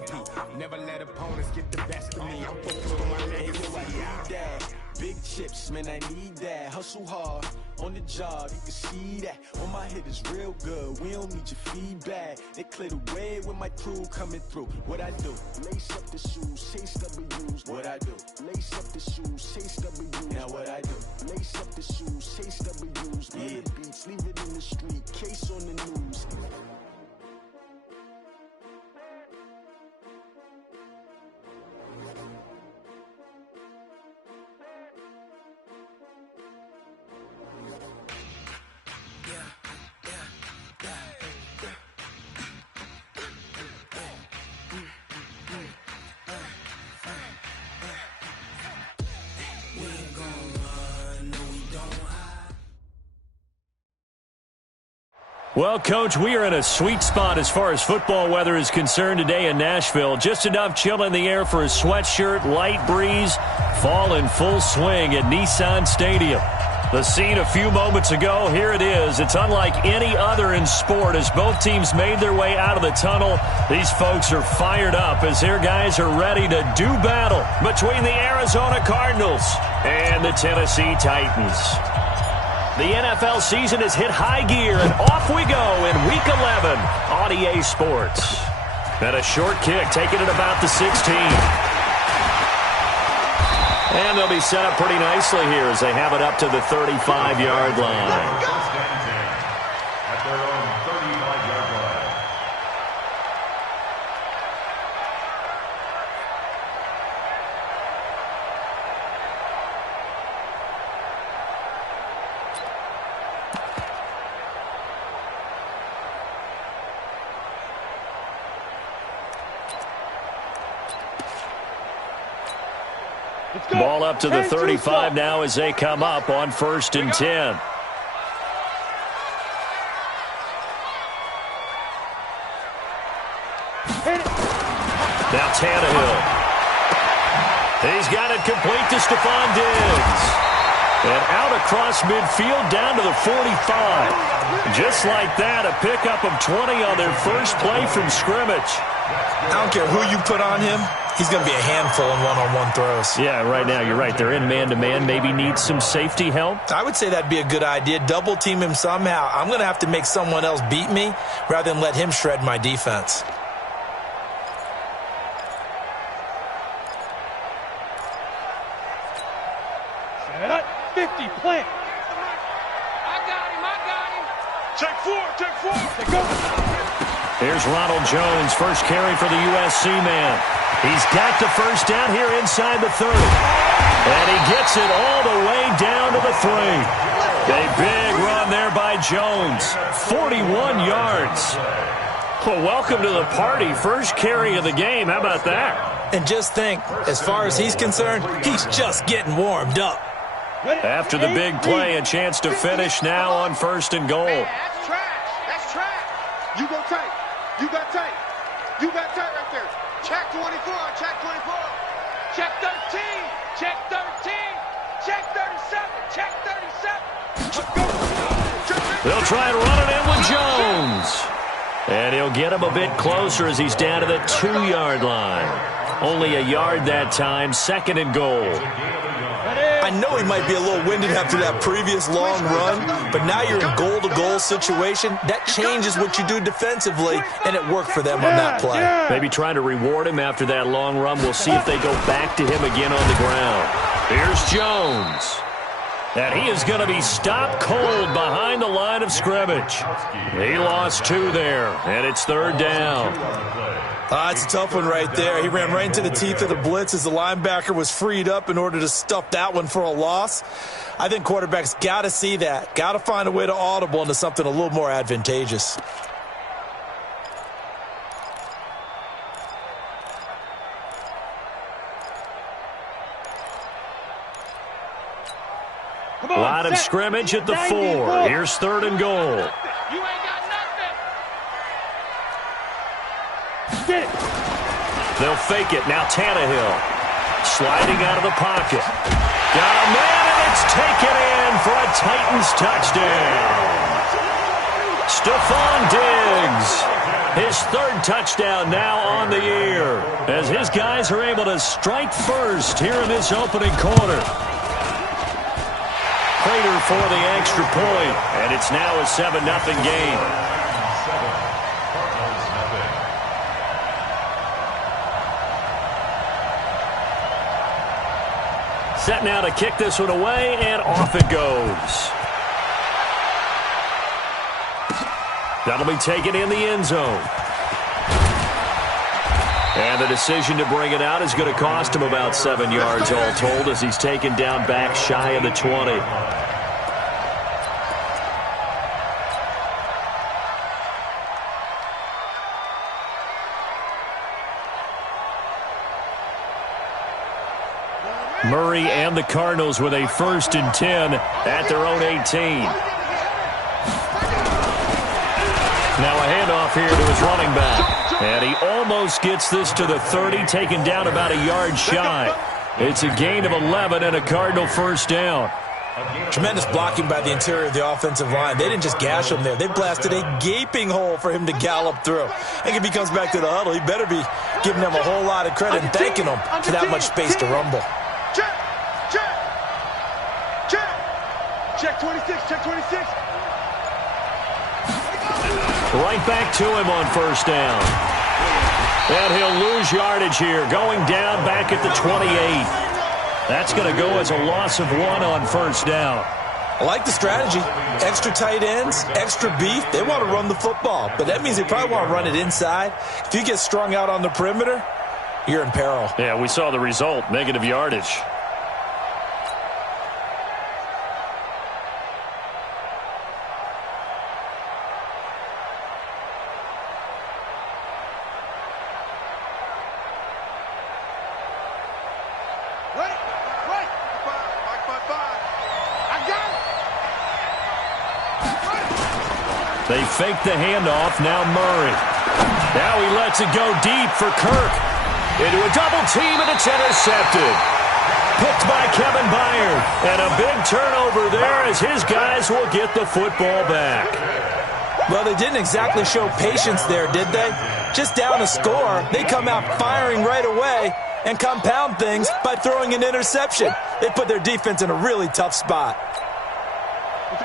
recipe. Never let opponents get the best of me. I'm focused on my legacy. Big chips, man, I need that. Hustle hard on the job, you can see that. On my head is real good, we don't need your feedback. They clear the way with my crew coming through. What I do? Lace up the shoes, chase W's. What I do? Lace up the shoes, chase W's. Now what I do? Lace up the shoes, chase W's. Yeah. Beats, leave it in the street, case on the news. Well, Coach, we are in a sweet spot as far as football weather is concerned today in Nashville. Just enough chill in the air for a sweatshirt, light breeze, fall in full swing at Nissan Stadium. The scene a few moments ago, here it is. It's unlike any other in sport as both teams made their way out of the tunnel. These folks are fired up as their guys are ready to do battle between the Arizona Cardinals and the Tennessee Titans. The NFL season has hit high gear, and off we go in Week 11 on EA Sports. And a short kick, taking it about the 16. And they'll be set up pretty nicely here as they have it up to the 35-yard line. At their own 35-yard line. Ball up to the 35 now as they come up on 1st and 10. Now Tannehill. He's got it complete to Stephon Diggs. And out across midfield down to the 45. Just like that, a pickup of 20 on their first play from scrimmage. I don't care who you put on him. He's going to be a handful in one-on-one throws. Yeah, right now, you're right. They're in man-to-man. Maybe need some safety help. I would say that'd be a good idea. Double team him somehow. I'm going to have to make someone else beat me rather than let him shred my defense. Set up, 50, plant. I got him. Check four. They go. Here's Ronald Jones, first carry for the USC man. He's got the first down here inside the 30. And he gets it all the way down to the 3. A big run there by Jones. 41 yards. Well, welcome to the party. First carry of the game. How about that? And just think, as far as he's concerned, he's just getting warmed up. After the big play, a chance to finish now on 1st and goal. Man, that's trash. You go tight. You got tight. You got tight right there. Check 24. Check 24. Check 13. Check 13. Check 37. Check 37. Let's go. They'll try and run it in with Jones. And he'll get him a bit closer as he's down to the 2-yard line. Only a yard that time, 2nd and goal. I know he might be a little winded after that previous long run, but now you're in goal-to-goal situation. That changes what you do defensively, and it worked for them on that play. Maybe trying to reward him after that long run. We'll see if they go back to him again on the ground. Here's Jones. And he is going to be stopped cold behind the line of scrimmage. He lost 2 there, and it's 3rd down. It's a tough one right there. He ran right into the teeth of the blitz as the linebacker was freed up in order to stuff that one for a loss. I think quarterbacks got to see that. Got to find a way to audible into something a little more advantageous. Line of scrimmage at the 4. Here's 3rd and goal. You ain't got nothing. Get it. They'll fake it. Now Tannehill sliding out of the pocket. Got a man, and it's taken in for a Titans touchdown. Stephon Diggs, his 3rd touchdown now on the year. as his guys are able to strike first here in this opening quarter. Prater for the extra point, and it's now a 7-0 game. Set now to kick this one away, and off it goes. That'll be taken in the end zone. And the decision to bring it out is going to cost him about 7 yards all told as he's taken down back shy of the 20. Murray and the Cardinals with a 1st and 10 at their own 18. Now a handoff here to his running back. And he almost gets this to the 30, taken down about a yard shy. It's a gain of 11 and a Cardinal 1st down. Tremendous blocking by the interior of the offensive line. They didn't just gash him there. They blasted a gaping hole for him to gallop through. I think if he comes back to the huddle, he better be giving them a whole lot of credit and thanking them for that much space to rumble. Check 26, check 26. Right back to him on 1st down. And he'll lose yardage here, going down back at the 28. That's going to go as a loss of 1 on 1st down. I like the strategy. Extra tight ends, extra beef. They want to run the football, but that means they probably want to run it inside. If you get strung out on the perimeter, you're in peril. Yeah, we saw the result, negative yardage. They fake the handoff. Now Murray. Now he lets it go deep for Kirk. Into a double team, and it's intercepted. Picked by Kevin Byard. And a big turnover there as his guys will get the football back. Well, they didn't exactly show patience there, did they? Just down a score, they come out firing right away and compound things by throwing an interception. They put their defense in a really tough spot.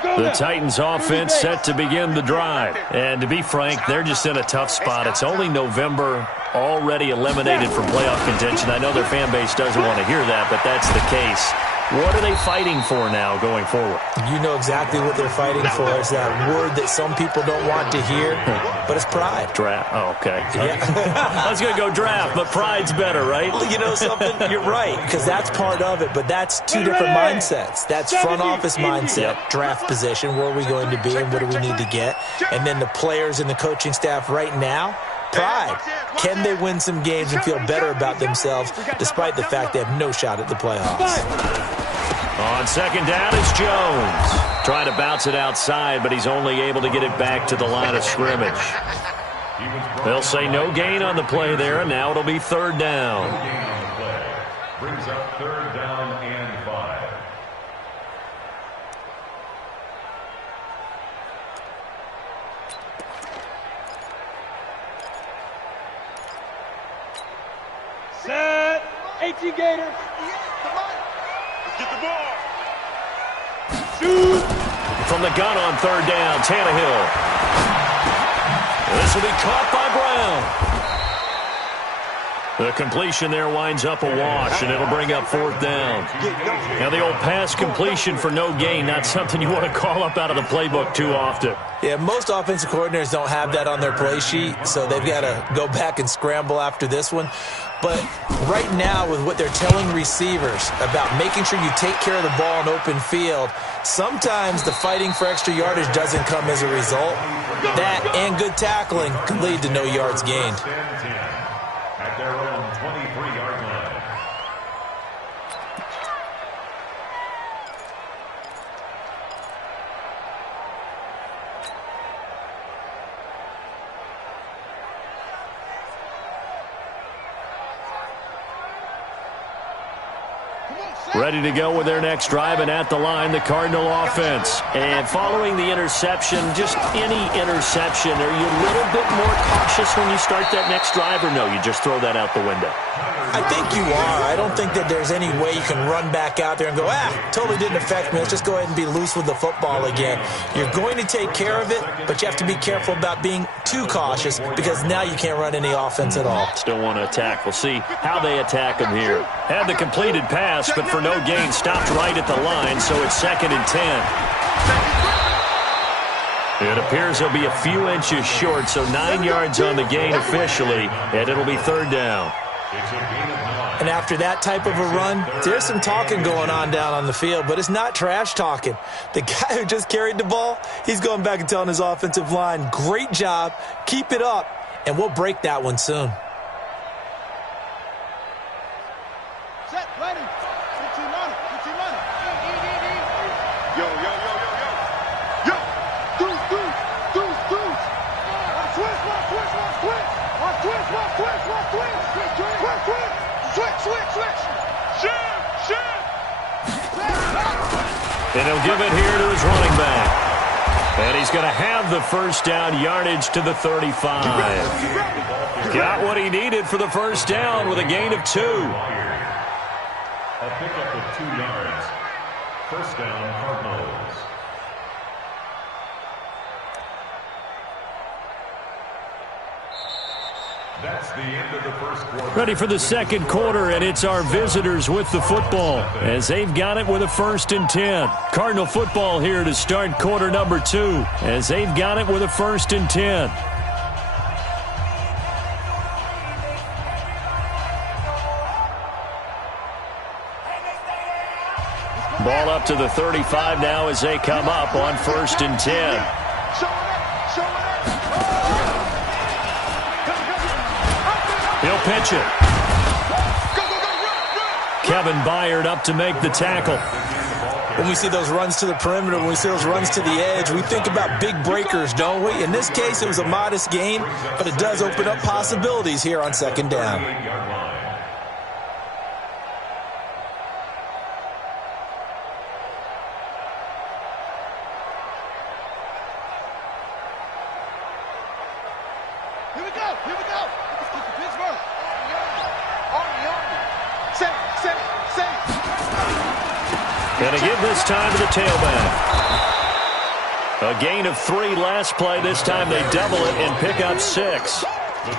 The Titans offense set to begin the drive. And to be frank, they're just in a tough spot. It's only November, already eliminated from playoff contention. I know their fan base doesn't want to hear that, but that's the case. What are they fighting for now going forward? You know exactly what they're fighting for. It's that word that some people don't want to hear, but it's pride. Draft. Oh, okay. Yeah. I was going to go draft, but pride's better, right? Well, you know something? You're right, because that's part of it, but that's two different mindsets. That's front office mindset, draft position, where are we going to be and what do we need to get? And then the players and the coaching staff right now, pride. Can they win some games and feel better about themselves despite the fact they have no shot at the playoffs? On 2nd down, it's Jones. Trying to bounce it outside, but he's only able to get it back to the line of scrimmage. They'll say no gain on the play there, and now it'll be 3rd down. No gain on the play. Brings up 3rd down and 5. Set. 18 Gators. Get the ball. Shoot. From the gun on 3rd down, Tannehill. This will be caught by Brown. The completion there winds up a wash, and it'll bring up 4th down. Now the old pass completion for no gain, not something you want to call up out of the playbook too often. Yeah, most offensive coordinators don't have that on their play sheet, so they've got to go back and scramble after this one. But right now, with what they're telling receivers about making sure you take care of the ball in open field, sometimes the fighting for extra yardage doesn't come as a result. That and good tackling can lead to no yards gained. At their own 23-yard line. Come Ready to go with their next drive, and at the line, the Cardinal offense. And following the interception, just any interception, are you a little bit more cautious when you start that next drive, or no, you just throw that out the window? I think you are. I don't think that there's any way you can run back out there and go, totally didn't affect me. Let's just go ahead and be loose with the football again. You're going to take care of it, but you have to be careful about being too cautious because now you can't run any offense at all. Still want to attack. We'll see how they attack him here. Had the completed pass, but for no gain, stopped right at the line, so it's 2nd and 10. It appears he'll be a few inches short, so 9 yards on the gain officially, and it'll be 3rd down. And after that type of a run, there's some talking going on down on the field, but it's not trash talking. The guy who just carried the ball, he's going back and telling his offensive line, great job, keep it up, and we'll break that one soon. Set, ready. 15 on it. 15 on it. Yo. Yo. Deuce. Watch twist. Switch. Shoot. And he'll give it here to his running back. And he's going to have the first down, yardage to the 35. Got what he needed for the first down with a gain of 2. A pickup of 2 yards. First down, Cardinals. That's the end of the first quarter. Ready for the second quarter, and it's our visitors with the football as they've got it with a 1st and 10. Cardinal football here to start quarter number 2 as they've got it with a 1st and 10. Ball up to the 35 now as they come up on 1st and 10. He'll pitch it. Kevin Byard up to make the tackle. When we see those runs to the perimeter, when we see those runs to the edge, we think about big breakers, don't we? In this case, it was a modest gain, but it does open up possibilities here on 2nd down. Here we go. Pittsburgh. Safe. Gonna give this time to the tailback. A gain of 3 last play. This time they double it and pick up 6.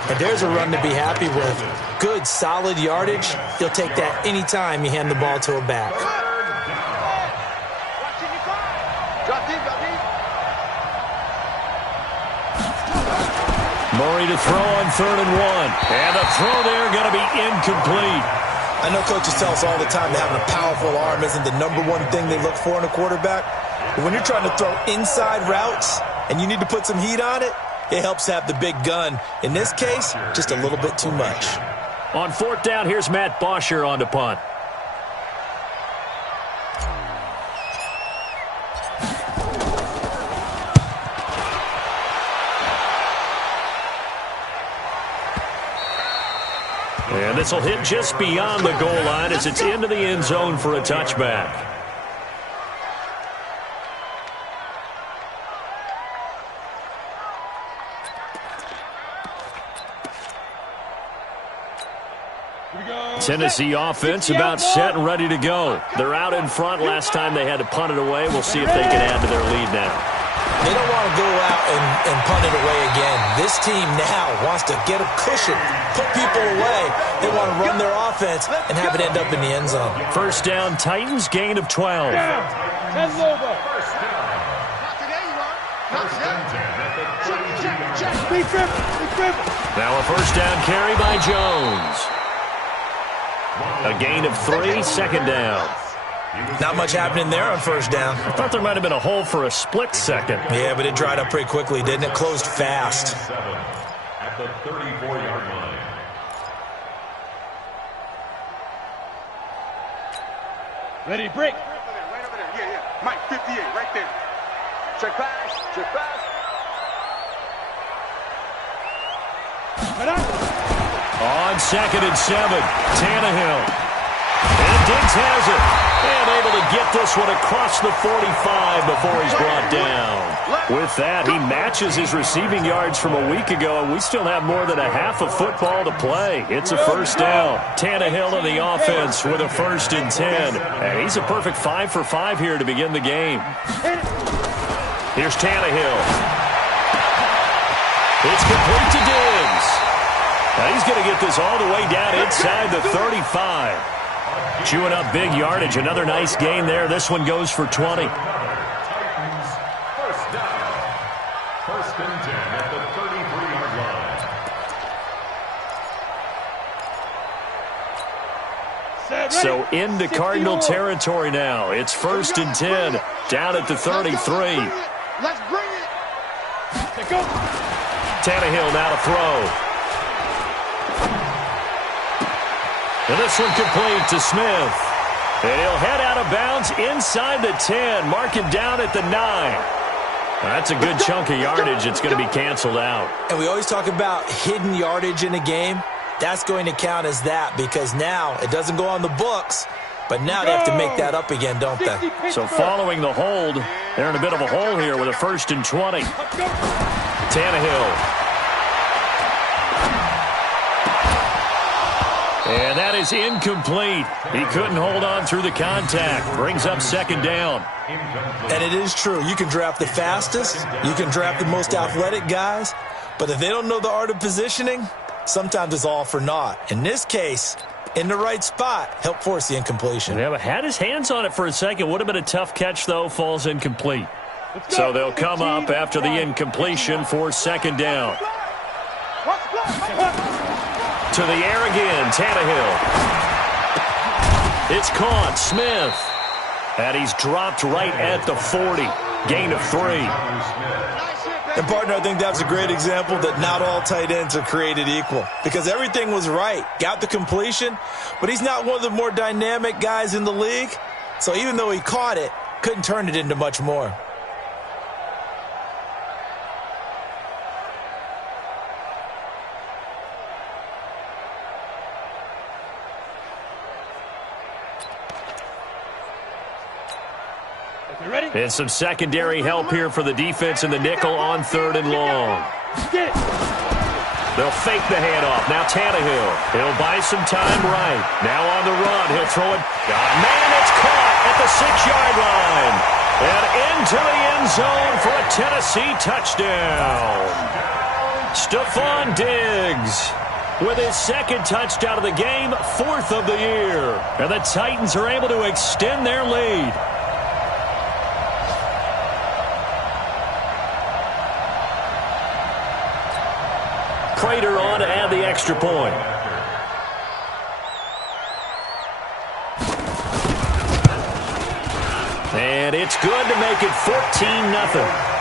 And there's a run to be happy with. Good, solid yardage. You'll take that any time you hand the ball to a back. Drop deep. Murray to throw on 3rd and 1. And the throw there going to be incomplete. I know coaches tell us all the time that having a powerful arm isn't the #1 thing they look for in a quarterback. But when you're trying to throw inside routes and you need to put some heat on it, it helps to have the big gun. In this case, just a little bit too much. On 4th down, here's Matt Bosher on to punt. And this will hit just beyond the goal line as it's into the end zone for a touchback. Tennessee offense about set and ready to go. They're out in front. Last time they had to punt it away. We'll see if they can add to their lead now. They don't want to go out and punt it away again. This team now wants to get a cushion, put people away. They want to run their offense and have it end up in the end zone. First down, Titans, gain of 12. Ten's over. Big dribble. Now a first down carry by Jones. A gain of 3, 2nd down. Not much happening there on 1st down. I thought there might have been a hole for a split second. Yeah, but it dried up pretty quickly, didn't it? Closed fast. At the 34-yard line. Ready, break. Right over there. Yeah. Mike, 58, right there. Check pass. Right up. On 2nd and 7, Tannehill. And Diggs has it. And able to get this one across the 45 before he's brought down. With that, he matches his receiving yards from a week ago, and we still have more than a half of football to play. It's a first down. Tannehill in the offense with a 1st and 10. And he's a perfect 5 for 5 here to begin the game. Here's Tannehill. It's complete to Diggs. Now he's going to get this all the way down inside the 35. Chewing up big yardage. Another nice gain there. This one goes for 20. Titans first down. 1st and 10 at the 33-yard line. So into Cardinal territory now. It's 1st and 10 down at the 33. Let's bring it. Tannehill now to throw. And this one complete to Smith. And he'll head out of bounds inside the 10. Mark him down at the 9. That's a good chunk of yardage. It's going to be canceled out. And we always talk about hidden yardage in a game. That's going to count as that because now it doesn't go on the books, but now they have to make that up again, don't they? So following the hold, they're in a bit of a hole here with a 1st and 20. Tannehill. And that is incomplete. He couldn't hold on through the contact. Brings up 2nd down. And it is true. You can draft the fastest. You can draft the most athletic guys. But if they don't know the art of positioning, sometimes it's all for naught. In this case, in the right spot, help force the incompletion. Yeah, but had his hands on it for a second. Would have been a tough catch, though. Falls incomplete. So they'll come up after the incompletion for 2nd down. To the air again, Tannehill. It's caught, Smith. And he's dropped right at the 40. Gain of 3. And, partner, I think that's a great example that not all tight ends are created equal. Because everything was right. Got the completion, but he's not one of the more dynamic guys in the league. So even though he caught it, couldn't turn it into much more. And some secondary help here for the defense in the nickel on 3rd and long. They'll fake the handoff. Now Tannehill. He'll buy some time right. Now on the run. He'll throw it. Man, it's caught at the 6-yard line. And into the end zone for a Tennessee touchdown. Stephon Diggs with his 2nd touchdown of the game, 4th of the year. And the Titans are able to extend their lead. Prater on to add the extra point. And it's good to make it 14-0.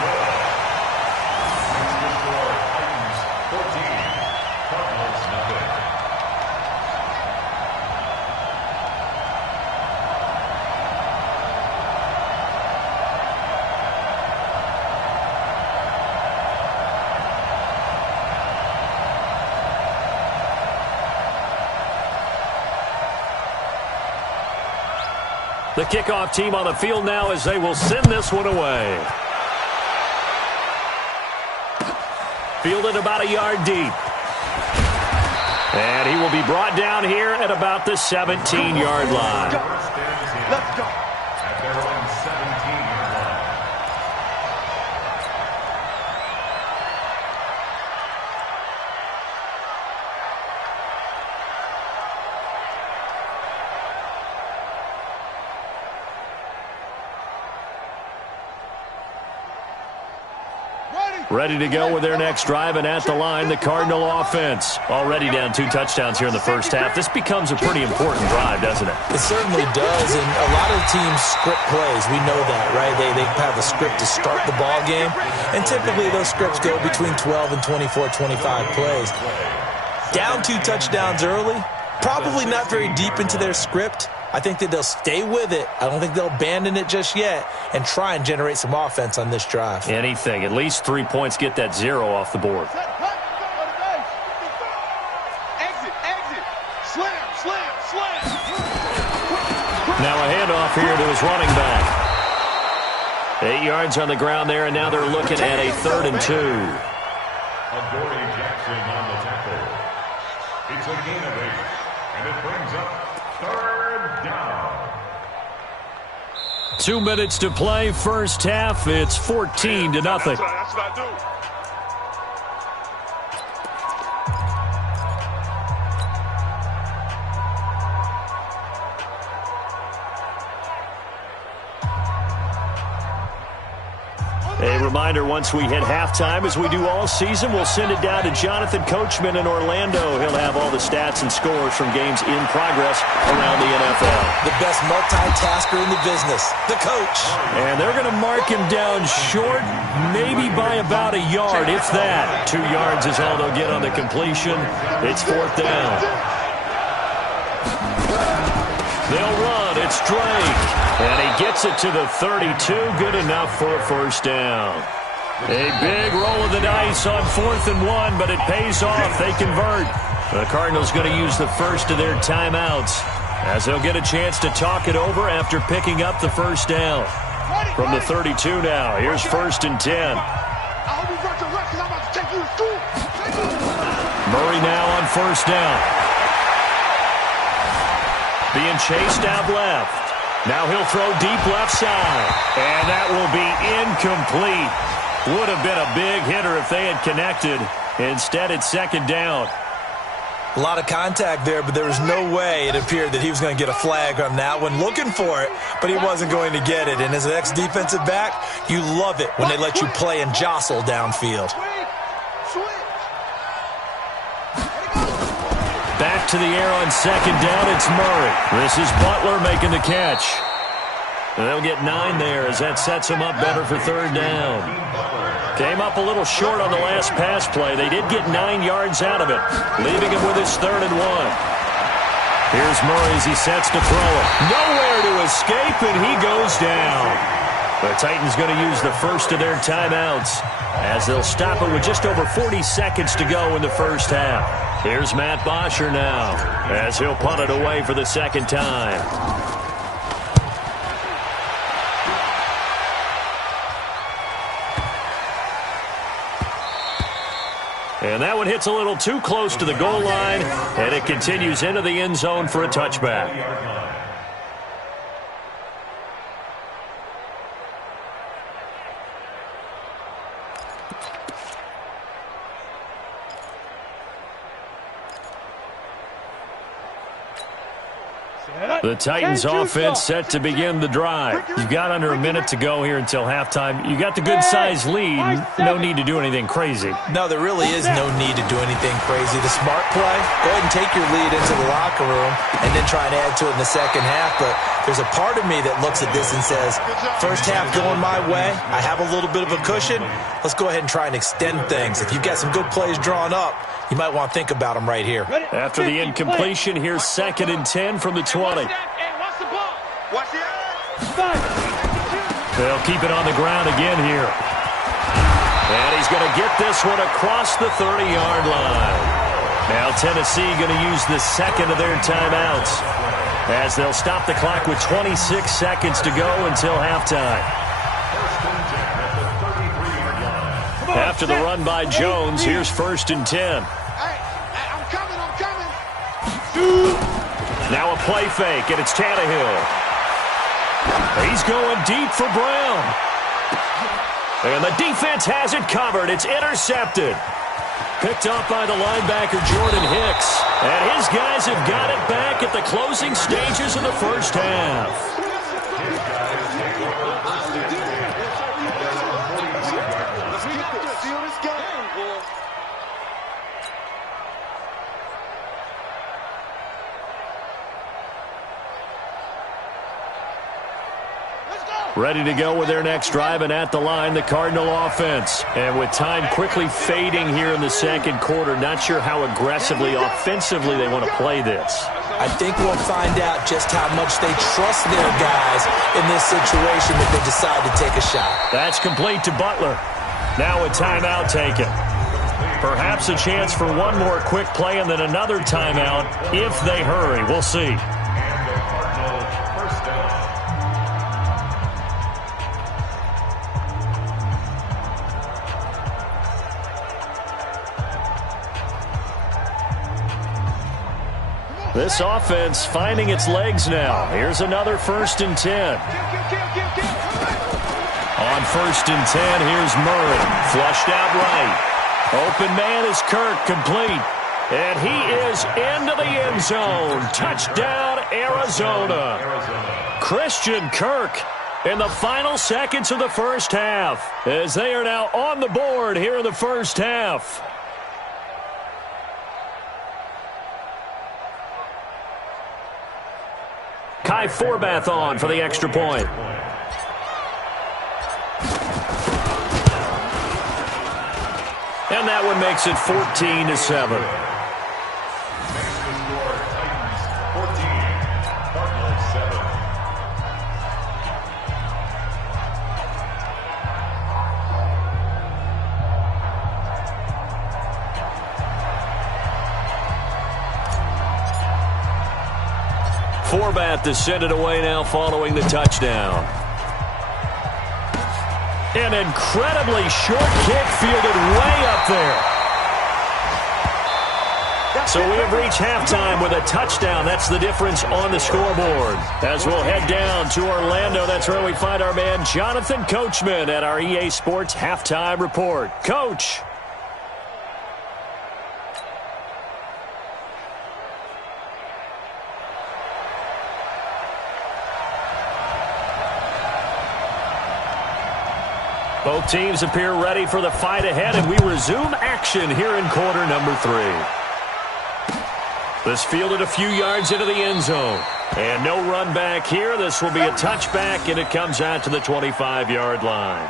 The kickoff team on the field now as they will send this one away. Fielded about a yard deep. And he will be brought down here at about the 17-yard line. Let's go. At their own 17-yard line. Ready to go with their next drive, and at the line, the Cardinal offense. Already down 2 touchdowns here in the first half. This becomes a pretty important drive, doesn't it? It certainly does, and a lot of teams script plays. We know that, right? They have a script to start the ball game, and typically those scripts go between 12 and 24, 25 plays. Down 2 touchdowns early, probably not very deep into their script. I think that they'll stay with it. I don't think they'll abandon it just yet and try and generate some offense on this drive. Anything. At least 3 points, get that 0 off the board. Exit, exit. Slam, slam, slam. Now a handoff here to his running back. 8 yards on the ground there, and now they're looking at a 3rd and 2. Adoree Jackson on the tackle. It's a gain of 8, and it brings up 3rd down. 2 minutes to play, first half. It's 14-0. That's what I do. A reminder, once we hit halftime, as we do all season, we'll send it down to Jonathan Coachman in Orlando. He'll have all the stats and scores from games in progress around the NFL. The best multitasker in the business, the coach. And they're going to mark him down short, maybe by about a yard, if that. 2 yards is all they'll get on the completion. It's 4th down. They'll run. It's Drake. And he gets it to the 32. Good enough for a first down. A big roll of the dice on 4th and 1, but it pays off. They convert. The Cardinals going to use the first of their timeouts as they'll get a chance to talk it over after picking up the first down. From the 32 now, here's 1st and 10. Murray now on 1st down. Being chased out left. Now he'll throw deep left side. And that will be incomplete. Would have been a big hitter if they had connected. Instead, it's 2nd down. A lot of contact there, but there was no way it appeared that he was going to get a flag on that one. Looking for it, but he wasn't going to get it. And as an ex-defensive back, you love it when they let you play and jostle downfield. Back to the air on 2nd down, it's Murray. This is Butler making the catch. And they'll get 9 there as that sets them up better for 3rd down. Came up a little short on the last pass play. They did get 9 yards out of it, leaving him with his 3rd and 1. Here's Murray as he sets to throw it. Nowhere to escape, and he goes down. The Titans going to use the first of their timeouts as they'll stop it with just over 40 seconds to go in the first half. Here's Matt Bosher now as he'll punt it away for the 2nd time. And that one hits a little too close to the goal line, and it continues into the end zone for a touchback. The Titans offense set to begin the drive. You've got under a minute to go here until halftime. You got the good-sized lead. No need to do anything crazy. No, there really is no need to do anything crazy. The smart play, go ahead and take your lead into the locker room and then try and add to it in the second half. But there's a part of me that looks at this and says, first half going my way. I have a little bit of a cushion. Let's go ahead and try and extend things. If you've got some good plays drawn up, you might want to think about them right here. After the incompletion, here's 2nd and 10 from the 20. They'll keep it on the ground again here. And he's going to get this one across the 30-yard line. Now Tennessee going to use the 2nd of their timeouts as they'll stop the clock with 26 seconds to go until halftime. After the run by Jones, here's 1st and 10. I'm coming. Now a play fake, and it's Tannehill. He's going deep for Brown. And the defense has it covered. It's intercepted. Picked up by the linebacker, Jordan Hicks. And his guys have got it back at the closing stages of the first half. Ready to go with their next drive, and at the line, the Cardinal offense. And with time quickly fading here in the second quarter, not sure how aggressively, offensively they want to play this. I think we'll find out just how much they trust their guys in this situation if they decide to take a shot. That's complete to Butler. Now a timeout taken. Perhaps a chance for one more quick play and then another timeout if they hurry. We'll see. And the Cardinals first down. This offense finding its legs now. Here's another 1st and 10. On 1st and 10, here's Murray. Flushed out right. Open man is Kirk, complete. And he is into the end zone. Touchdown, Arizona. Christian Kirk in the final seconds of the first half, as they are now on the board here in the first half. Kai Forbath on for the extra point. And that one makes it 14-7. Forbath is sent it away now following the touchdown. An incredibly short kick fielded way up there. So we have reached halftime with a touchdown. That's the difference on the scoreboard. As we'll head down to Orlando, that's where we find our man Jonathan Coachman at our EA Sports Halftime Report. Coach. Both teams appear ready for the fight ahead, and we resume action here in quarter number 3. This fielded a few yards into the end zone. And no run back here. This will be a touchback, and it comes out to the 25-yard line.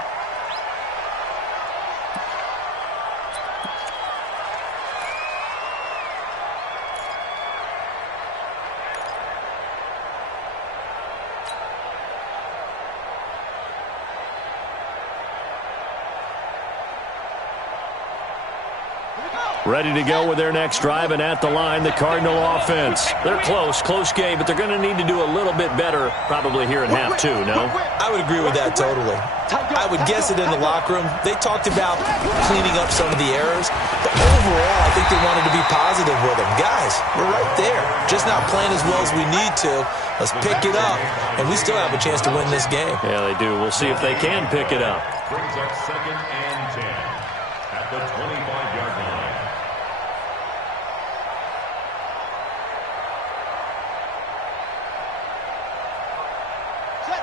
Ready to go with their next drive, and at the line, the Cardinal offense. They're close game, but they're going to need to do a little bit better probably here in half 2, no? I would agree with that totally. I would guess it in the locker room. They talked about cleaning up some of the errors, but overall, I think they wanted to be positive with them. Guys, we're right there. Just not playing as well as we need to. Let's pick it up, and we still have a chance to win this game. Yeah, they do. We'll see if they can pick it up. Brings up 2nd and 10 at the 25-yard line.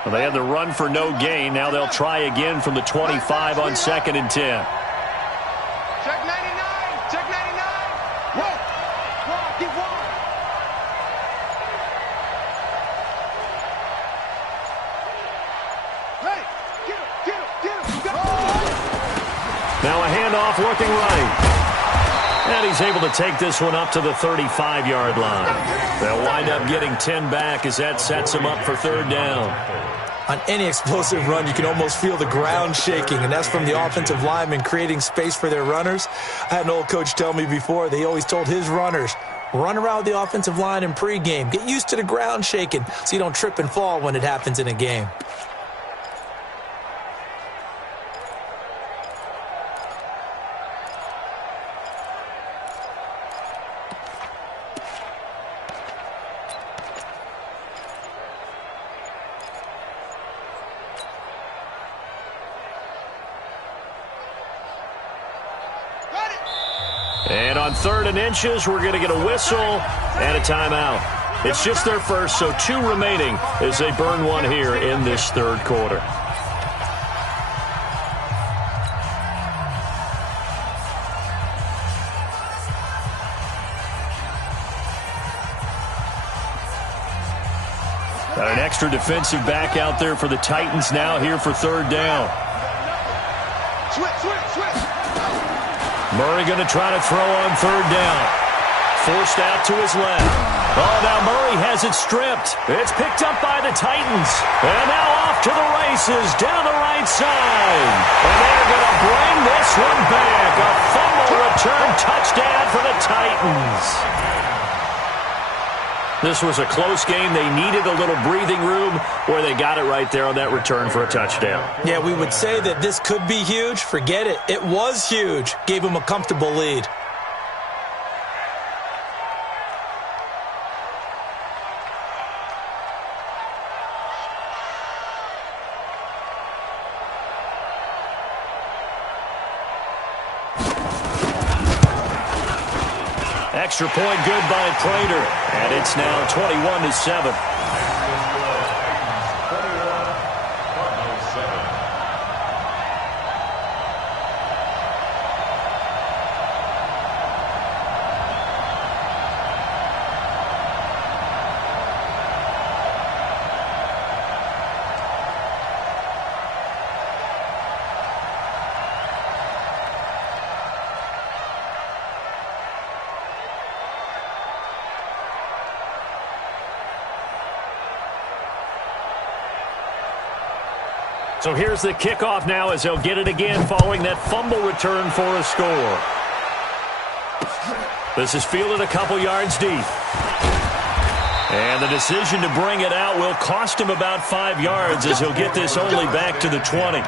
Well, they had the run for no gain. Now they'll try again from the 25 on 2nd and 10. Check 99. Check 99. Whoa. Keep walking. Hey, get him. Now a handoff looking right. And he's able to take this one up to the 35-yard line. They'll wind up getting 10 back as that sets them up for 3rd down. On any explosive run, you can almost feel the ground shaking, and that's from the offensive linemen creating space for their runners. I had an old coach tell me before, they always told his runners, run around the offensive line in pregame. Get used to the ground shaking so you don't trip and fall when it happens in a game. And on 3rd and inches, we're going to get a whistle and a timeout. It's just their first, so 2 remaining as they burn one here in this 3rd quarter. Got an extra defensive back out there for the Titans now here for 3rd down. Switch. Murray going to try to throw on 3rd down. Forced out to his left. Oh, now Murray has it stripped. It's picked up by the Titans. And now off to the races down the right side. And they're going to bring this one back. A fumble return touchdown for the Titans. This was a close game. They needed a little breathing room, where they got it right there on that return for a touchdown. Yeah, we would say that this could be huge. Forget it. It was huge. Gave them a comfortable lead. extra point good by Prater. And it's now 21-7. So here's the kickoff now as they'll get it again following that fumble return for a score. This is fielded a couple yards deep. And the decision to bring it out will cost him about 5 yards as he'll get this only back to the 20.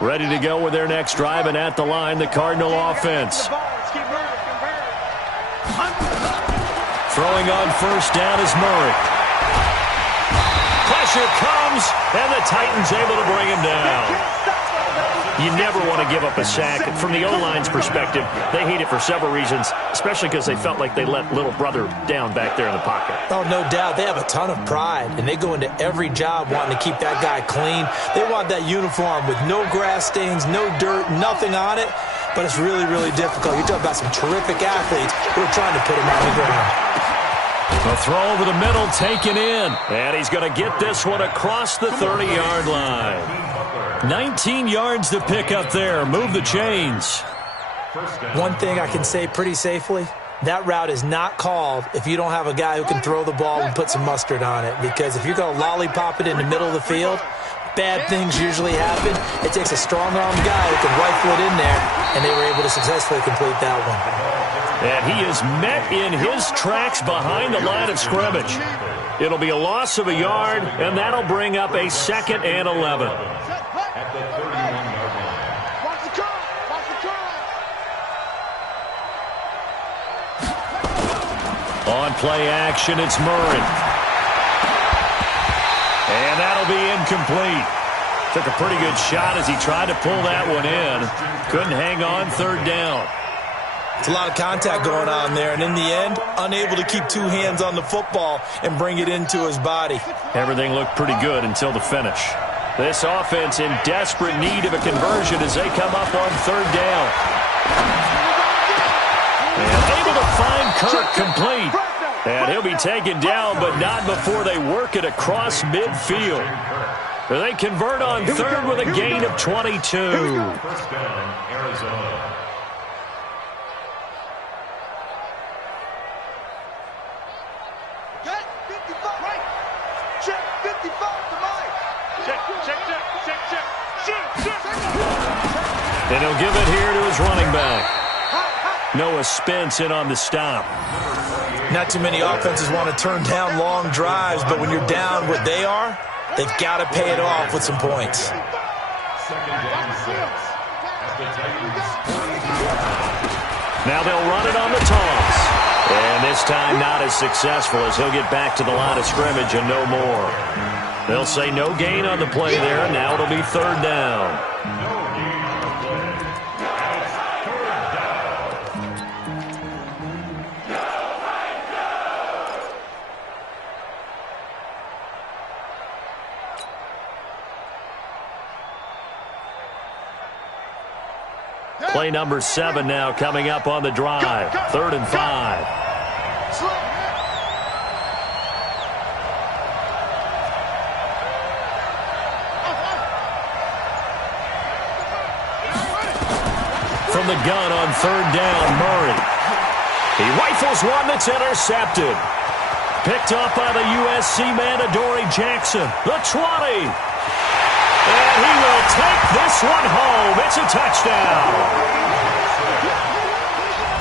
Ready to go with their next drive, and at the line, the Cardinal offense. Throwing on first down is Murray. Pressure comes, and the Titans able to bring him down. You never want to give up a sack. From the O-line's perspective, they hate it for several reasons, especially because they felt like they let little brother down back there in the pocket. Oh, no doubt. They have a ton of pride, and they go into every job wanting to keep that guy clean. They want that uniform with no grass stains, no dirt, nothing on it, but it's really, really difficult. You're talking about some terrific athletes who are trying to put him on the ground. The throw over the middle taken in, and he's going to get this one across the 30-yard line. 19 yards to pick up there. Move the chains. One thing I can say pretty safely, that route is not called if you don't have a guy who can throw the ball and put some mustard on it. Because if you're going to lollipop it in the middle of the field, bad things usually happen. It takes a strong-armed guy who can rifle it in there, and they were able to successfully complete that one. And he is met in his tracks behind the line of scrimmage. It'll be a loss of a yard, and that'll bring up a 2nd and 11. At the 31-yard line. Watch the curl! Watch the curl! On play action, it's Murray. And that'll be incomplete. Took a pretty good shot as he tried to pull that one in. Couldn't hang on 3rd down. It's a lot of contact going on there, and in the end, unable to keep 2 hands on the football and bring it into his body. Everything looked pretty good until the finish. This offense in desperate need of a conversion as they come up on 3rd down. And able to find Kirk complete. And he'll be taken down, but not before they work it across midfield. They convert on 3rd with a gain of 22. First down, Arizona. And he'll give it here to his running back. Noah Spence in on the stop. Not too many offenses want to turn down long drives, but when you're down what they are, they've got to pay it off with some points. 2nd down 6. At the Titans. Now they'll run it on the toss. And this time not as successful as he'll get back to the line of scrimmage and no more. They'll say no gain on the play there. Now it'll be 3rd down. Play number 7 now coming up on the drive. 3rd and 5. From the gun on 3rd down, Murray. He rifles one that's intercepted. Picked up by the USC man, Adoree Jackson. The 20. And he will take this one home. It's a touchdown.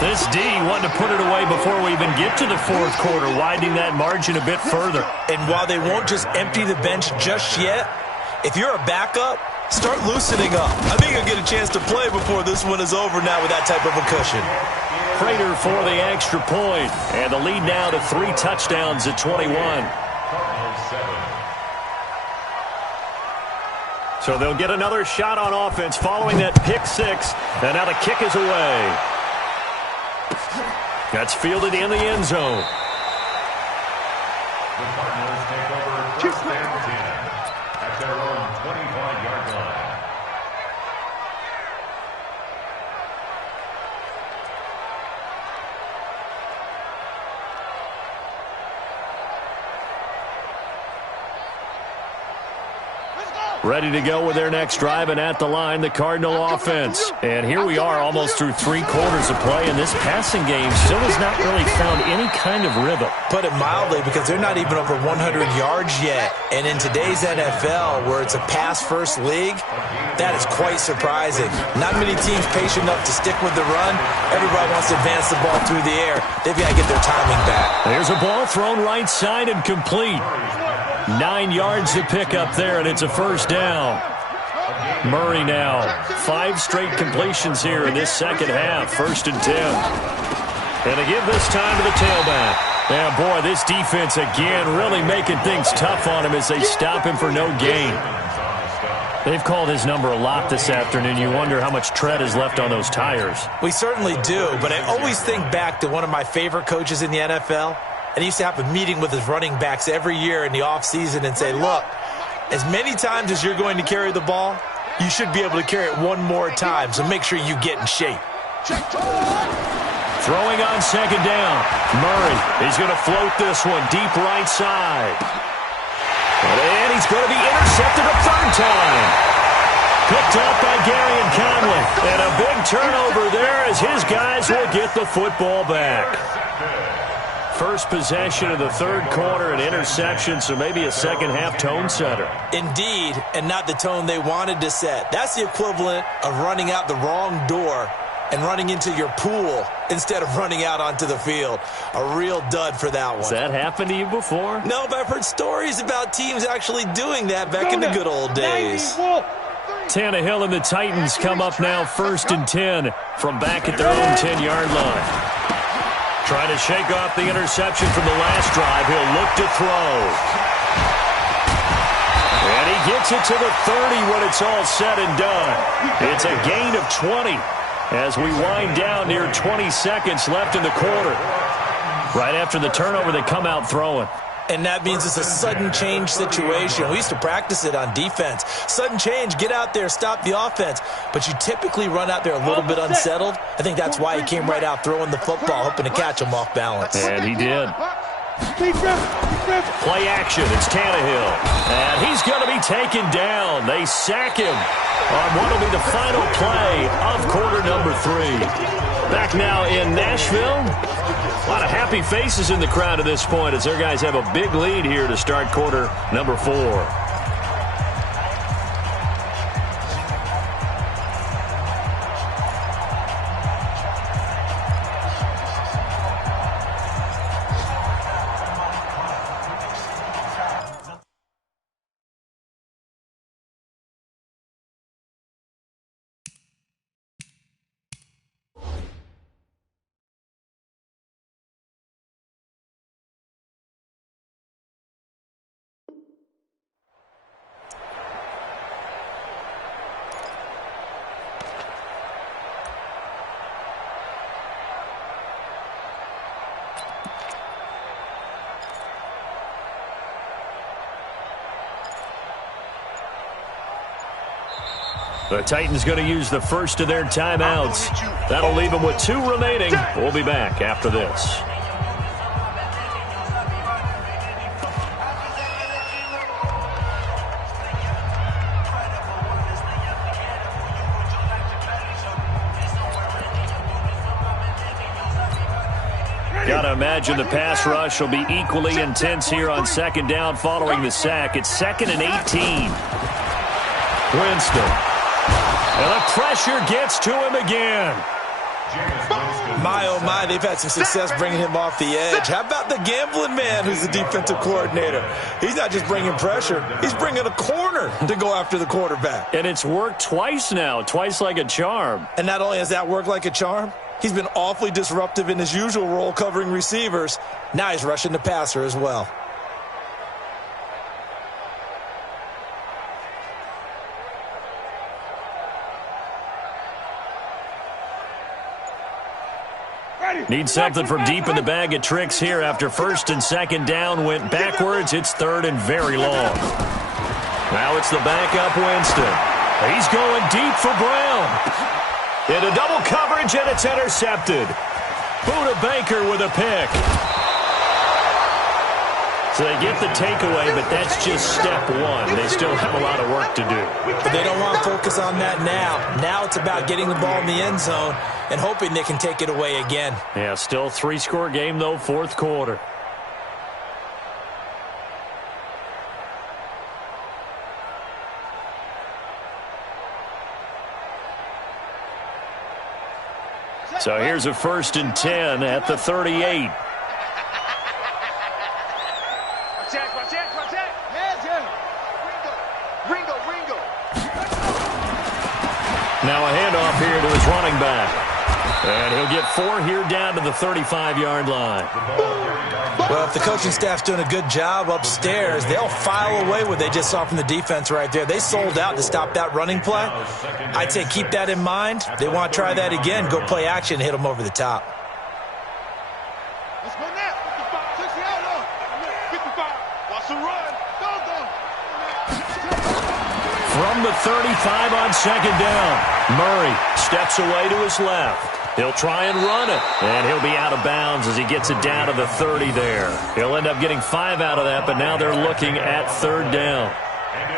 This D wanted to put it away before we even get to the 4th quarter, widening that margin a bit further. And while they won't just empty the bench just yet, if you're a backup, Start loosening up. I think he'll get a chance to play before this one is over now with that type of a cushion. Prater for the extra point, and the lead now to 3 touchdowns at 21. So they'll get another shot on offense following that pick 6, and now the kick is away. That's fielded in the end zone. The Cardinals take over first and 10 at their own 25-yard line. Ready to go with their next drive, and at the line, the Cardinal offense. And here we are almost through 3 quarters of play, and this passing game still has not really found any kind of rhythm. Put it mildly, because they're not even over 100 yards yet. And in today's NFL, where it's a pass-first league, that is quite surprising. Not many teams patient enough to stick with the run. Everybody wants to advance the ball through the air. They've got to get their timing back. There's a ball thrown right side and complete. 9 yards to pick up there, and it's a first down. Murray now. 5 straight completions here in this second half. 1st and 10. And they give this time to the tailback. Yeah, boy, this defense again really making things tough on him as they stop him for no gain. They've called his number a lot this afternoon. You wonder how much tread is left on those tires. We certainly do, but I always think back to one of my favorite coaches in the NFL. And he used to have a meeting with his running backs every year in the offseason and say, look, as many times as you're going to carry the ball, you should be able to carry it one more time, so make sure you get in shape. Throwing on second down. Murray, he's going to float this one deep right side. And he's going to be intercepted a 3rd time. Picked up by Gary and Conley. And a big turnover there as his guys will get the football back. First possession of the 3rd quarter, an interception, so maybe a second-half tone setter. Indeed, and not the tone they wanted to set. That's the equivalent of running out the wrong door and running into your pool instead of running out onto the field. A real dud for that one. Has that happened to you before? No, but I've heard stories about teams actually doing that back in the good old days. Tannehill and the Titans come up now 1st and 10 from back at their own 10-yard line. Trying to shake off the interception from the last drive. He'll look to throw. And he gets it to the 30 when it's all said and done. It's a gain of 20 as we wind down near 20 seconds left in the quarter. Right after the turnover, they come out throwing. And that means it's a sudden change situation. We used to practice it on defense. Sudden change, get out there, stop the offense. But you typically run out there a little bit unsettled. I think that's why he came right out throwing the football, hoping to catch him off balance. And he did. Play action, it's Tannehill. And he's going to be taken down. They sack him on what will be the final play of quarter number 3. Back now in Nashville. A lot of happy faces in the crowd at this point as their guys have a big lead here to start quarter number 4. The Titans going to use the first of their timeouts. That'll leave them with 2 remaining. We'll be back after this. Gotta imagine the pass rush will be equally intense here on second down following the sack. It's 2nd and 18. Winston. And the pressure gets to him again. My, oh my, they've had some success bringing him off the edge. How about the gambling man who's the defensive coordinator? He's not just bringing pressure. He's bringing a corner to go after the quarterback. And it's worked twice now, twice like a charm. And not only has that worked like a charm, he's been awfully disruptive in his usual role covering receivers. Now he's rushing the passer as well. Need something from deep in the bag of tricks here after first and second down went backwards. It's third and very long. Now it's the backup Winston. He's going deep for Brown. Into double coverage, and it's intercepted. Buda Baker with a pick. So they get the takeaway, but that's just step one. They still have a lot of work to do. But they don't want to focus on that now. Now it's about getting the ball in the end zone and hoping they can take it away again. Yeah, still 3-score game, though, fourth quarter. So here's a 1st and 10 at the 38. Now a handoff here to his running back. And he'll get 4 here down to the 35-yard line. Well, if the coaching staff's doing a good job upstairs, they'll file away what they just saw from the defense right there. They sold out to stop that running play. I'd say keep that in mind. They want to try that again. Go play action and hit them over the top. Let's go now. 55, 60 out low. 55. Watch the run. Go. From the 35 on second down, Murray steps away to his left. He'll try and run it, and he'll be out of bounds as he gets it down to the 30 there. He'll end up getting 5 out of that, but now they're looking at third down.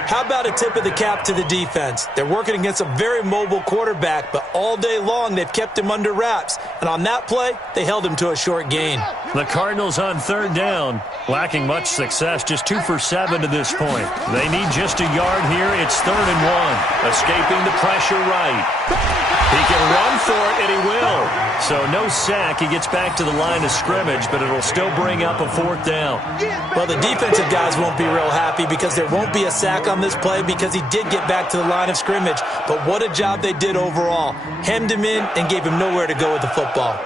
How about a tip of the cap to the defense? They're working against a very mobile quarterback, but all day long they've kept him under wraps. And on that play, they held him to a short gain. The Cardinals on third down, lacking much success, just 2 for 7 to this point. They need just a yard here. It's 3rd and 1, escaping the pressure right. He can run for it, and he will. So no sack. He gets back to the line of scrimmage, but it'll still bring up a 4th down. Well, the defensive guys won't be real happy because there won't be a sack on this play because he did get back to the line of scrimmage. But what a job they did overall. Hemmed him in and gave him nowhere to go with the football.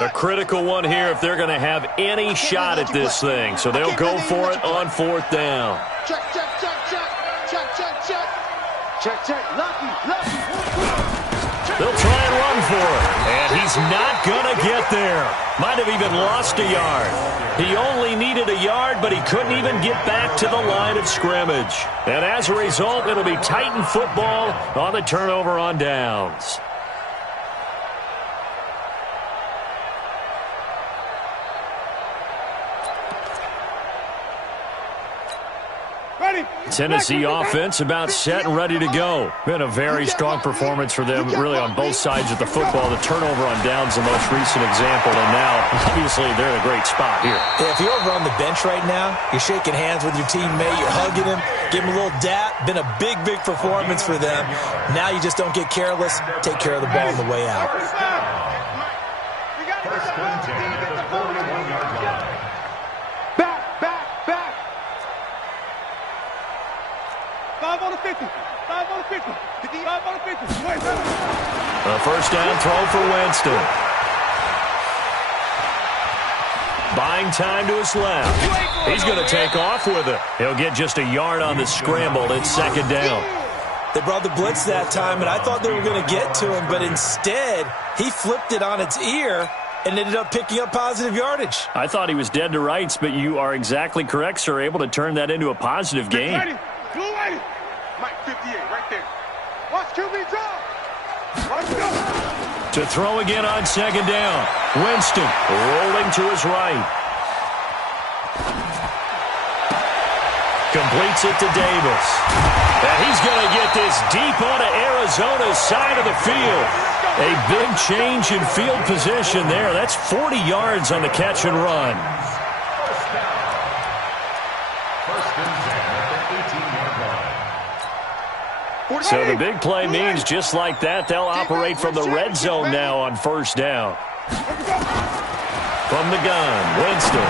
A critical one here if they're going to have any shot at this thing. So they'll go for it on 4th down. Check. Lucky. They'll try and run for it. And he's not going to get there. Might have even lost a yard. He only needed a yard, but he couldn't even get back to the line of scrimmage. And as a result, it'll be Titan football on the turnover on downs. Tennessee offense about set and ready to go. Been a very strong performance for them, really, on both sides of the football. The turnover on downs, the most recent example, and now, obviously, they're in a great spot here. Yeah, if you're over on the bench right now, you're shaking hands with your teammate, you're hugging him, give him a little dap. Been a big performance for them. Now you just don't get careless. Take care of the ball on the way out. First and 10 at the 41-yard line. Back. 5 on the 50. 5 on the 50. 5 on the 50. Wait. A first down throw for Winston. Buying time to his left. He's going to take off with it. He'll get just a yard on the scramble. It's 2nd down. They brought the blitz that time, and I thought they were going to get to him, but instead, he flipped it on its ear and ended up picking up positive yardage. I thought he was dead to rights, but you are exactly correct, sir. Able to turn that into a positive gain. Blue 80. Mike 58 right there. Watch QB draw. Watch go. To throw again on 2nd down. Winston rolling to his right. Completes it to Davis. And he's going to get this deep onto Arizona's side of the field. A big change in field position there. That's 40 yards on the catch and run. First and 10 at the 18-yard line. So the big play means just like that, they'll operate from the red zone now on first down. From the gun, Winston.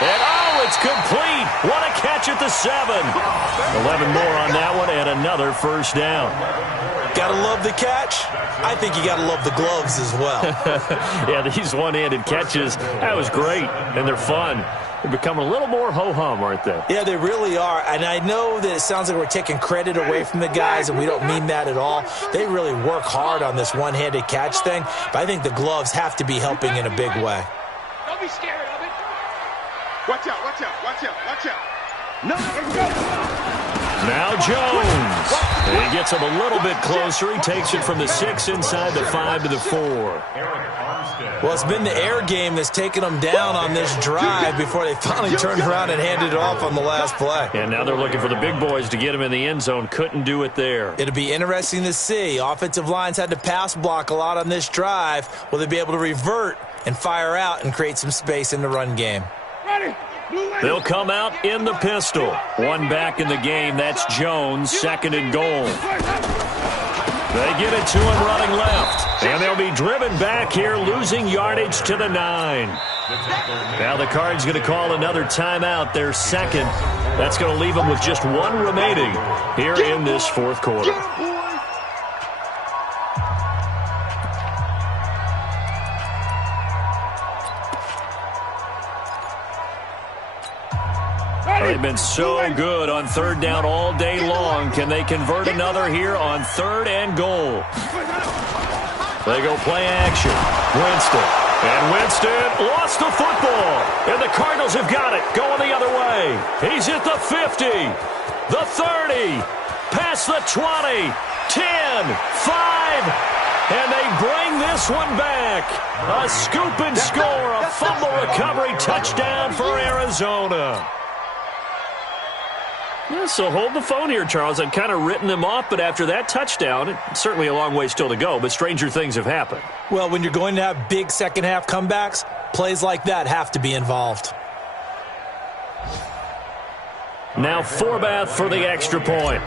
And oh, it's complete. What a catch at the 7. 11 more on that one and another first down. Gotta love the catch. I think you gotta love the gloves as well. Yeah, these one-handed catches, that was great, and they're fun. They're becoming a little more ho-hum, aren't they? Yeah, they really are. And I know that it sounds like we're taking credit away from the guys, and we don't mean that at all. They really work hard on this one-handed catch thing, but I think the gloves have to be helping in a big way. Don't be scared of it. Watch out, watch out, watch out, watch out. No, let's go. Now Jones. And he gets him a little bit closer. He takes it from the 6 inside the 5 to the 4. Well, it's been the air game that's taken them down on this drive before they finally turned around and handed it off on the last play. And now they're looking for the big boys to get him in the end zone. Couldn't do it there. It'll be interesting to see. Offensive lines had to pass block a lot on this drive. Will they be able to revert and fire out and create some space in the run game? Ready. They'll come out in the pistol. One back in the game. That's Jones, 2nd and goal. They get it to him running left. And they'll be driven back here, losing yardage to the 9. Now the Cards going to call another timeout, their 2nd. That's going to leave them with just 1 remaining here in this 4th quarter. They've been so good on 3rd down all day long. Can they convert another here on 3rd and goal? They go play action. Winston. And Winston lost the football. And the Cardinals have got it. Going the other way. He's at the 50. The 30. Past the 20. 10. 5. And they bring this one back. A scoop and score. A fumble recovery touchdown for Arizona. Yeah, so hold the phone here, Charles. I'd kind of written them off, but after that touchdown, it's certainly a long way still to go, but stranger things have happened. Well, when you're going to have big second-half comebacks, plays like that have to be involved. Now Forbath for the extra point.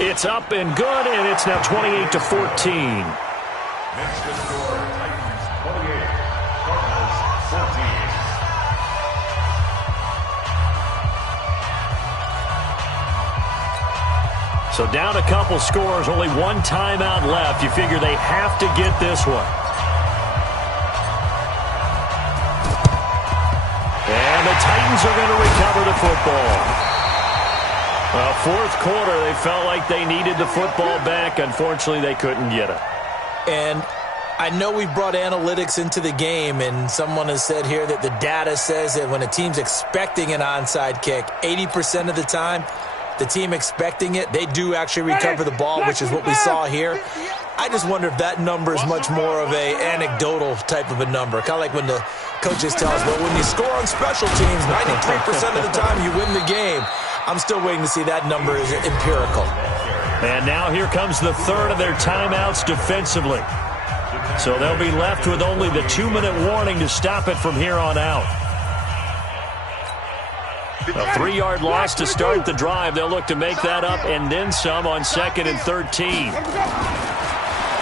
It's up and good, and it's now 28-14. Next to score, Titans 28, Cardinals 14. So down a couple scores, only 1 timeout left. You figure they have to get this one. And the Titans are going to recover the football. 4th quarter, they felt like they needed the football back. Unfortunately, they couldn't get it. And I know we've brought analytics into the game, and someone has said here that the data says that when a team's expecting an onside kick, 80% of the time, the team expecting it, they do actually recover the ball, which is what we saw here. I just wonder if that number is much more of a anecdotal type of a number. Kind of like when the coaches tell us, well, when you score on special teams, 93% of the time you win the game. I'm still waiting to see that number is empirical. And now here comes the 3rd of their timeouts defensively. So they'll be left with only the 2-minute warning to stop it from here on out. A 3-yard loss to start the drive. They'll look to make that up and then some on 2nd and 13.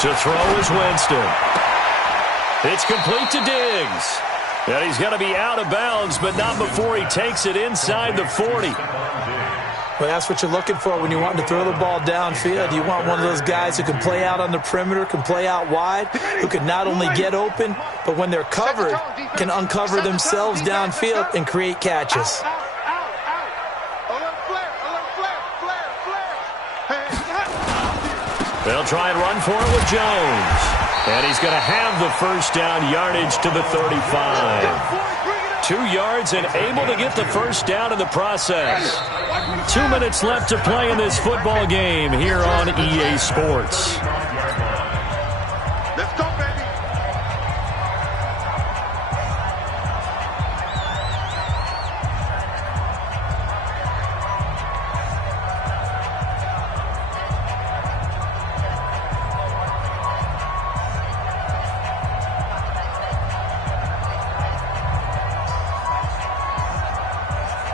To throw is Winston. It's complete to Diggs. And he's going to be out of bounds, but not before he takes it inside the 40. Well, that's what you're looking for when you want to throw the ball downfield. You want one of those guys who can play out on the perimeter, can play out wide, who can not only get open, but when they're covered, can uncover themselves downfield and create catches. They'll try and run for it with Jones. And he's going to have the first down yardage to the 35. 2 yards and able to get the first down in the process. 2 minutes left to play in this football game here on EA Sports. Let's go, baby.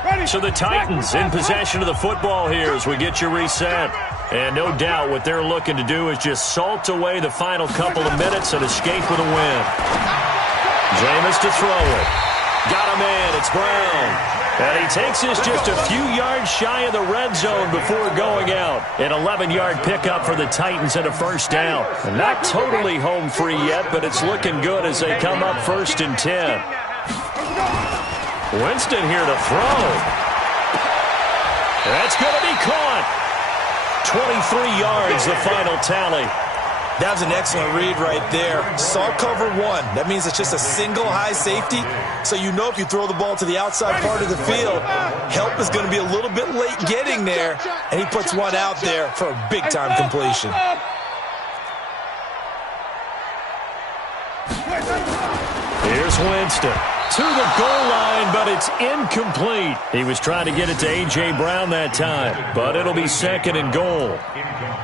Ready. So the Titans in possession of the football here as we get you reset. And no doubt what they're looking to do is just salt away the final couple of minutes and escape with a win. Jameis to throw it. Got a man. It's Brown. And he takes this just a few yards shy of the red zone before going out. An 11-yard pickup for the Titans and a first down. Not totally home free yet, but it's looking good as they come up 1st and 10. Winston here to throw. That's going to be caught. 23 yards, the final tally. That was an excellent read right there. Saw cover one. That means it's just a single high safety. So you know if you throw the ball to the outside part of the field, help is going to be a little bit late getting there. And he puts one out there for a big-time completion. Here's Winston to the goal line, but it's incomplete. He was trying to get it to A.J. Brown that time, but it'll be 2nd and goal.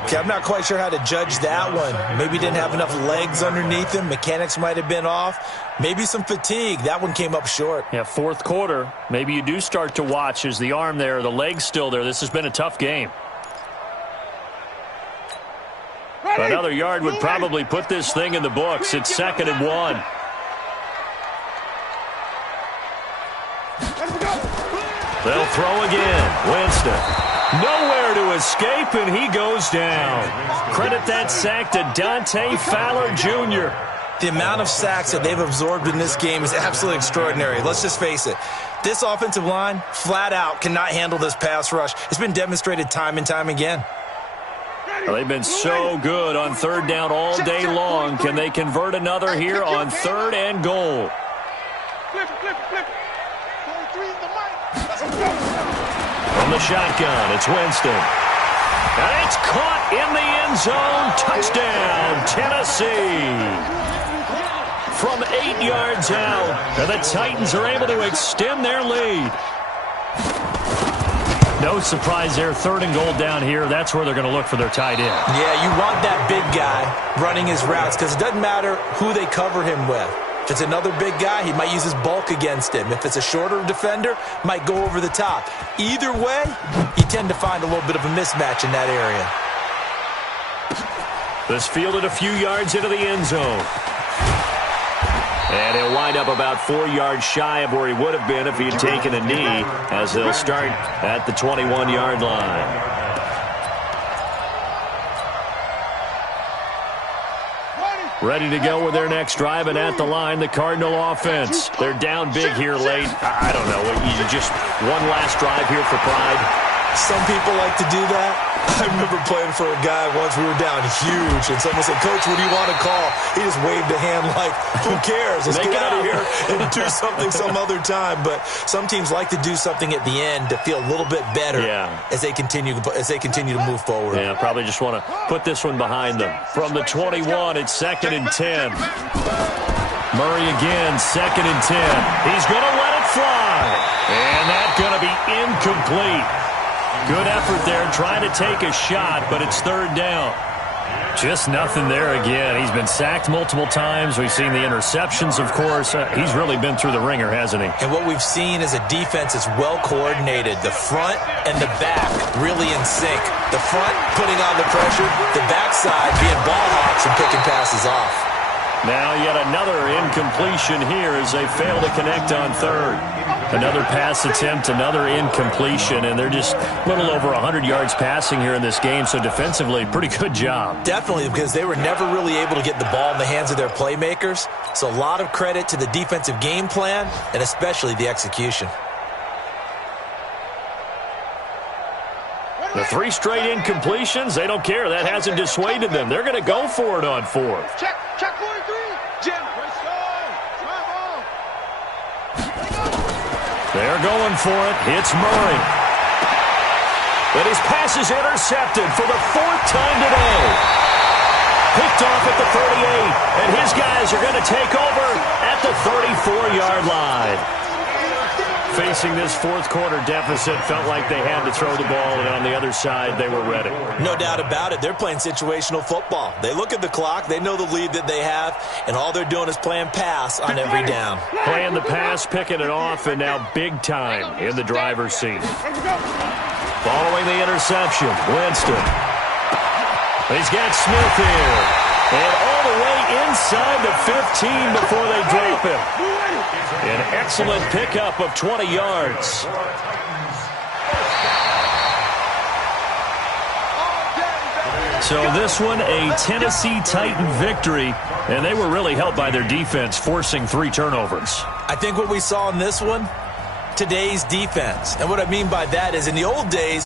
Okay, I'm not quite sure how to judge that one. Maybe he didn't have enough legs underneath him. Mechanics might have been off. Maybe some fatigue. That one came up short. Yeah, 4th quarter. Maybe you do start to watch as the arm there, the leg's still there. This has been a tough game. Another yard would probably put this thing in the books. It's 2nd and 1. They'll throw again. Winston. Nowhere to escape, and he goes down. Credit that sack to Dante Fowler Jr. The amount of sacks that they've absorbed in this game is absolutely extraordinary. Let's just face it. This offensive line, flat out, cannot handle this pass rush. It's been demonstrated time and time again. Well, they've been so good on 3rd down all day long. Can they convert another here on 3rd and goal? From the shotgun, it's Winston. And it's caught in the end zone. Touchdown, Tennessee. From 8 yards out, and the Titans are able to extend their lead. No surprise there, 3rd and goal down here. That's where they're going to look for their tight end. Yeah, you want that big guy running his routes because it doesn't matter who they cover him with. If it's another big guy, he might use his bulk against him. If it's a shorter defender, might go over the top. Either way, you tend to find a little bit of a mismatch in that area. This fielded a few yards into the end zone. And he'll wind up about 4 yards shy of where he would have been if he had taken a knee, as they'll start at the 21-yard line. Ready to go with their next drive, and at the line, the Cardinal offense. They're down big here late. I don't know. You just one last drive here for pride. Some people like to do that. I remember playing for a guy once. We were down huge, and someone said, "Coach, what do you want to call?" He just waved a hand like, "Who cares? Let's get out of here and do something some other time." But some teams like to do something at the end to feel a little bit better as they continue to move forward. Yeah, probably just want to put this one behind them. From the 21, it's 2nd and 10. Murray again, 2nd and 10. He's going to let it fly, and that's going to be incomplete. Good effort there, trying to take a shot, but it's 3rd down. Just nothing there again. He's been sacked multiple times. We've seen the interceptions, of course. He's really been through the ringer, hasn't he? And what we've seen is a defense that's well coordinated. The front and the back really in sync. The front putting on the pressure, the backside being ball hawks and picking passes off. Now yet another incompletion here as they fail to connect on 3rd. Another pass attempt, another incompletion, and they're just a little over 100 yards passing here in this game, so defensively, pretty good job. Definitely, because they were never really able to get the ball in the hands of their playmakers, so a lot of credit to the defensive game plan and especially the execution. The 3 straight incompletions, they don't care. That hasn't dissuaded them. They're going to go for it on 4th. Check 43. Jim, let's go. Drive on. They're going for it. It's Murray. But his pass is intercepted for the 4th time today. Picked off at the 38, and his guys are going to take over at the 34-yard line. Facing this fourth quarter deficit, felt like they had to throw the ball, and on the other side, they were ready. No doubt about it. They're playing situational football. They look at the clock, they know the lead that they have, and all they're doing is playing pass on every down. Playing the pass, picking it off, and now big time in the driver's seat. Following the interception, Winston. He's got Smith here. And all the way inside the 15 before they drop him. An excellent pickup of 20 yards. So this one, a Tennessee Titan victory, and they were really helped by their defense, forcing 3 turnovers. I think what we saw in this one, today's defense. And what I mean by that is in the old days,